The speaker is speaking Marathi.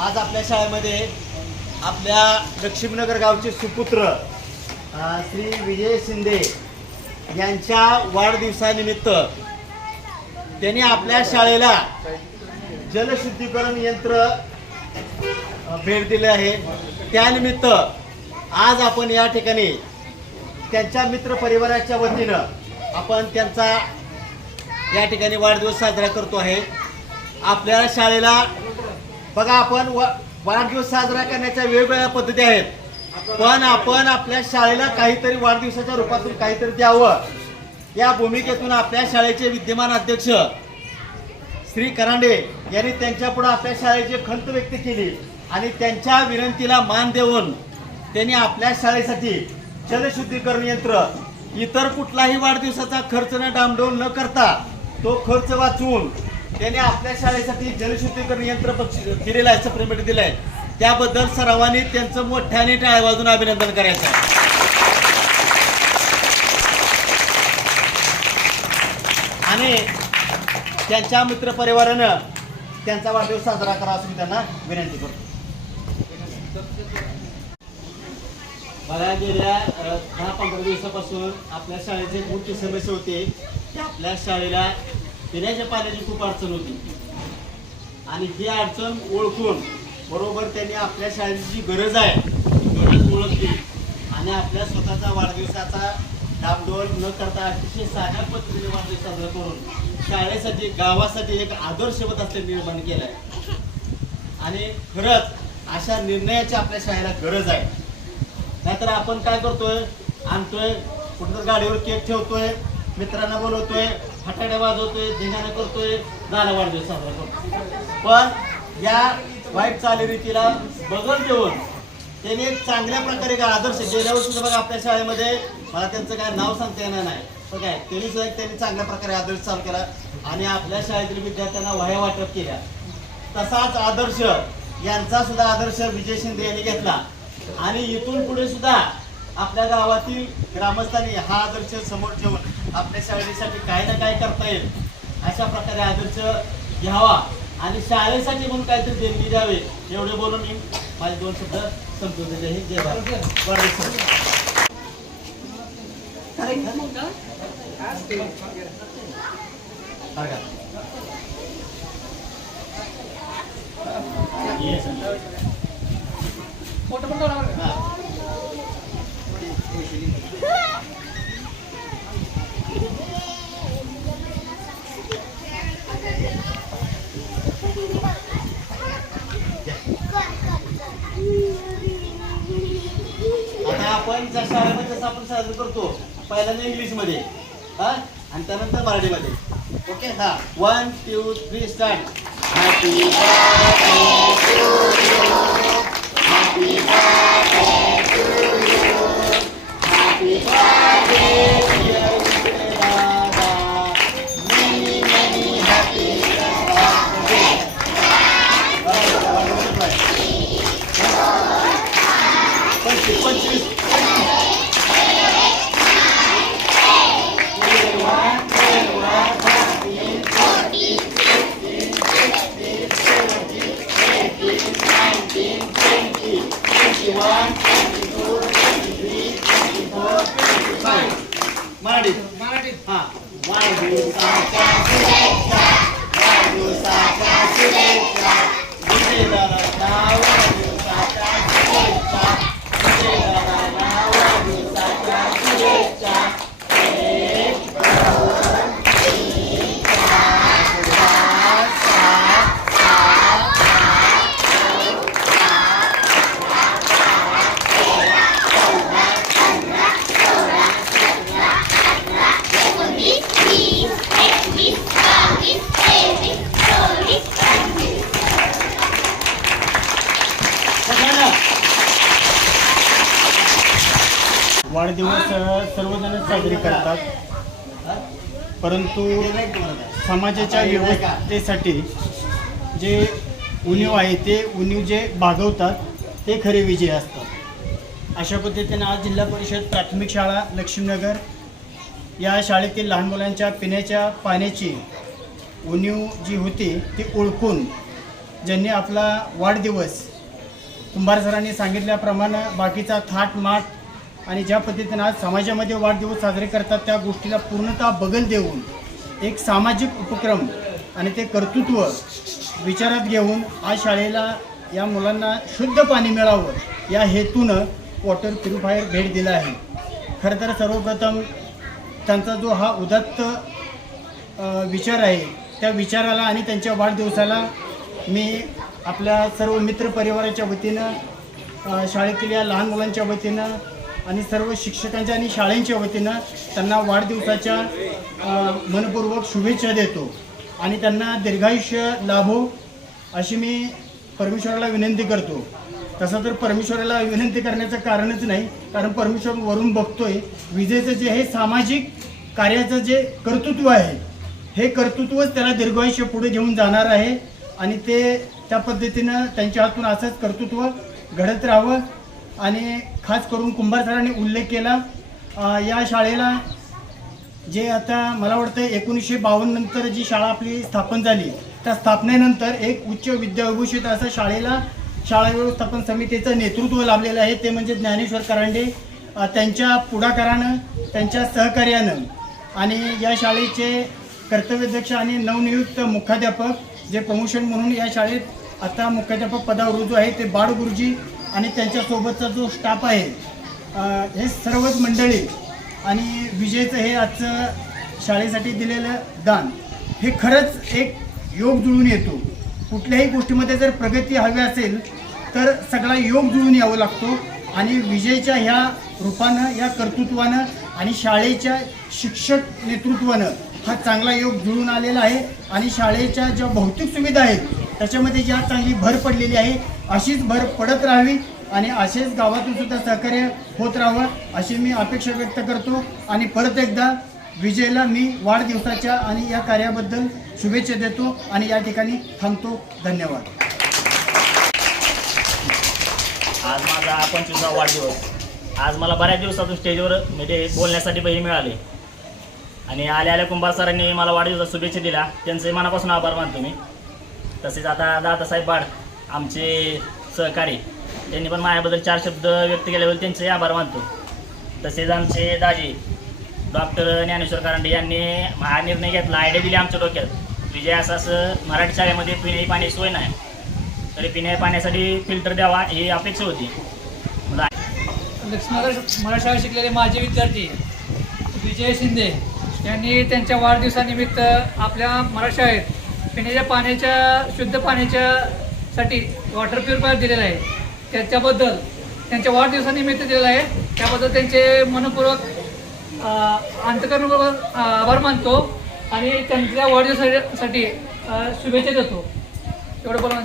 आज आपल्या शाळेमध्ये आपल्या लक्ष्मीनगर गावचे सुपुत्र श्री विजय शिंदे यांच्या वाढदिवसानिमित्त त्यांनी आपल्या शाळेला जलशुद्धीकरण यंत्र भेट दिले आहे। त्यानिमित्त आज आपण या ठिकाणी त्यांच्या मित्र परिवाराच्या वतीनं आपण त्यांचा या ठिकाणी वाढदिवस साजरा करतो आहे। आपल्या शाळेला बघा, आपण वाढदिवस साजरा करण्याच्या वेगवेगळ्या पद्धती आहेत, पण आपण आपल्या शाळेला काहीतरी वाढदिवसाच्या रूपातून काहीतरी द्यावं या भूमिकेतून आपल्या शाळेचे विद्यमान अध्यक्ष श्री करांडे यांनी त्यांच्या पुढे आपल्या शाळेची खंत व्यक्त केली आणि त्यांच्या विनंतीला मान देऊन त्यांनी आपल्या शाळेसाठी जलशुद्धीकरण यंत्र, इतर कुठलाही वाढदिवसाचा खर्च न डामडौल न करता तो खर्च वाचवून त्यांनी आपल्या शाळेसाठी जलशुद्धीकरण यंत्र दिलेलं आहे, सप्लिमेंट दिलं आहे। त्याबद्दल सर्वांनी त्यांचं मोठ्याने टाळ्या वाजवून अभिनंदन करायचं आहे। आणि त्यांच्या मित्र परिवारानं त्यांचा वाढदिवस साजरा करा असून त्यांना विनंती करतो। मला गेल्या 10-15 दिवसापासून आपल्या शाळेची एक मोठी समस्या होती की आपल्या शाळेला पिण्याच्या पाण्याची खूप अडचण होती आणि ही अडचण ओळखून बरोबर त्यांनी आपल्या शाळेची जी गरज आहे गरज ओळखली आणि आपल्या स्वतःचा वाढदिवसाचा डामडौल न करता अतिशय साध्या पद्धतीने वाढदिवस साजरा करून शाळेसाठी गावासाठी एक आदर्शवत असले निर्माण केलं आहे। आणि खरंच अशा निर्णयाची आपल्या शाळेला गरज आहे। नाहीतर आपण काय करतोय, आणतोय कुठं गाडीवर केक ठेवतोय, मित्रांना बोलवतोय, फटाके वाजवतोय, धिंगाणा करतोय, झाला वाढदिवस साजरा करतोय। पण या वाईट चालीरीतीला बगल देऊन त्यांनी एक चांगल्या प्रकारे का आदर्श, गेल्या वर्षी सुद्धा बघा आपल्या शाळेमध्ये, मला त्यांचं काय नाव सांगता येणार नाही, पण काय त्यांनी सुद्धा त्यांनी चांगल्या प्रकारे आदर्श चालू केला आणि आपल्या शाळेतील विद्यार्थ्यांना वह्या वाटप केल्या। तसाच आदर्श यांचा सुद्धा आदर्श विजय शिंदे यांनी घेतला आणि इथून पुढे सुद्धा आपल्या गावातील ग्रामस्थांनी हा आदर्श समोर ठेवून आपल्या शाळेसाठी काही ना काही करता येईल अशा प्रकारे आदर्श घ्यावा आणि शाळेसाठी म्हणून काहीतरी देणगी द्यावे एवढे बोलून मी माझे 2 शब्द संपवून दिले आहे। जय भारत। आता आपण ज्या शाळेमध्ये जसं आपण साजरा करतो, पहिल्यांदा इंग्लिशमध्ये आणि त्यानंतर मराठीमध्ये। Okay, 1 2 3 start. Happy birthday to you, happy birthday to you, happy birthday dear दादा, मेनी मेनी हॅपी बर्थडे। पंचवीस मराठी हा। वाढदिवसाच्या शुभेच्छा, वाढदिवसाच्या शुभेच्छा, विजय दादाला वाढदिवसाच्या शुभेच्छा, विजय दादाला वाढदिवसाच्या शुभेच्छा। 1 2 3 4 5 6 7 वाढदिवस सर्वजण साजरे करतात, परंतु समाजाच्या व्यवस्थेसाठी जे उणीव आहे ते उणीव जे भागवतात ते खरे विजय असतात। अशा पद्धतीने आज जिल्हा परिषद प्राथमिक शाळा लक्ष्मीनगर या शाळेतील लहान मुलांच्या पिण्याच्या पाण्याची उणीव जी होती ती ओळखून ज्यांनी आपला वाढदिवस कुंभार सरांनी सांगितल्याप्रमाणे बाकीचा थाट माट आणि ज्या पद्धतीने आज समाजामध्ये वाढदिवस साजरे करतात त्या गोष्टीला पूर्णतः बगल देऊन एक सामाजिक उपक्रम आणि ते कर्तृत्व विचारात घेऊन आज शाळेला या मुलांना शुद्ध पाणी मिळावं या हेतूनं वॉटर प्युरिफायर भेट दिला आहे. खरं तर सर्वप्रथम त्यांचा जो हा उदात्त विचार आहे त्या विचाराला आणि त्यांच्या वाढदिवसाला मी आपल्या सर्व मित्रपरिवाराच्या वतीनं शाळेतील या लहान मुलांच्या वतीनं आणि सर्व शिक्षकांच्या आणि शाळेंच्या वतीनं त्यांना वाढदिवसाच्या मनपूर्वक शुभेच्छा देतो आणि त्यांना दीर्घायुष्य लाभो अशी मी परमेश्वराला विनंती करतो. तसं तर परमेश्वराला विनंती करण्याचं कारणच नाही, कारण परमेश्वर वरून बघतोय विजेचं जे हे सामाजिक कार्याचं जे कर्तृत्व आहे हे कर्तृत्वच त्याला दीर्घायुष्य पुढे घेऊन जाणार आहे आणि ते त्या पद्धतीनं त्यांच्या हातून असंच कर्तृत्व घडत राहावं. आणि खास करून कुंभार सरांनी उल्लेख केला या शाळेला जे आता मला वाटतं 1952 नंतर जी शाळा आपली स्थापन झाली त्या स्थापनेनंतर एक उच्च विद्याविभूषित असं शाळेला शाळा व्यवस्थापन समितीचं नेतृत्व लाभलेलं आहे. ते म्हणजे ज्ञानेश्वर करांडे. त्यांच्या पुढाकारानं त्यांच्या सहकार्यानं आणि या शाळेचे कर्तव्याध्यक्ष आणि नवनियुक्त मुख्याध्यापक जे प्रमोशन म्हणून या शाळेत आता मुख्याध्यापक पदावर रुजू आहे ते बाड गुरुजी आणि त्यांच्यासोबतचा जो स्टाफ आहे हे सर्वच मंडळी आणि विजयचं हे आजचं शाळेसाठी दिलेलं दान हे खरंच एक योग जुळून येतो. कुठल्याही गोष्टीमध्ये जर प्रगती हवी असेल तर सगळा योग जुळून यावं लागतो आणि विजयच्या ह्या रूपानं या कर्तृत्वानं आणि शाळेच्या शिक्षक नेतृत्वानं हा चांगला योग जुळून आलेला आहे आणि शाळेच्या ज्या भौतिक सुविधा आहेत त्याच्यामध्ये जी आज चांगली भर पडलेली आहे अशीच भर पडत राहावी आणि असेच गावातून सुद्धा सहकार्य होत राहावं अशी मी अपेक्षा व्यक्त करतो. आणि परत एकदा विजयला मी वाढदिवसाच्या आणि या कार्याबद्दल शुभेच्छा देतो आणि या ठिकाणी थांबतो. धन्यवाद. आज माझा 25वा वाढदिवस. आज मला बऱ्याच दिवसातून स्टेजवर म्हणजे बोलण्यासाठी वेळ मिळाले आणि आल्या कुंभार सरांनी मला वाढदिवसाच्या शुभेच्छा दिल्या त्यांचे मनापासून आभार मानतो मी. तसेच आता दादासाहेब बाड आमचे सहकारी त्यांनी पण माझ्याबद्दल 4 शब्द व्यक्त केल्याबद्दल त्यांचे आभार मानतो. तसेच आमचे दाजी डॉक्टर ज्ञानेश्वर करांडे यांनी हा निर्णय घेतला, आयडिया दिली आमच्या डोक्यात विजय असं मराठी शाळेमध्ये पिण्याची पाणी सोय नाही तरी पिण्याच्या पाण्यासाठी फिल्टर द्यावा ही अपेक्षा होती. लक्ष्मीनगर मराठी शाळेत शिकलेले माजी विद्यार्थी विजय शिंदे यांनी त्यांच्या वाढदिवसानिमित्त आपल्या मराठी शाळेत पिण्याच्या शुद्ध पाण्याच्यासाठी वॉटर प्युरिफायर दिलेलं आहे. त्याच्याबद्दल त्यांच्या वाढदिवसानिमित्त दिलेलं आहे त्याबद्दल त्यांचे मनपूर्वक अंतःकरणापूर्वक आभार मानतो आणि त्यांच्या वाढदिवसासाठी शुभेच्छा देतो. एवढं बोला.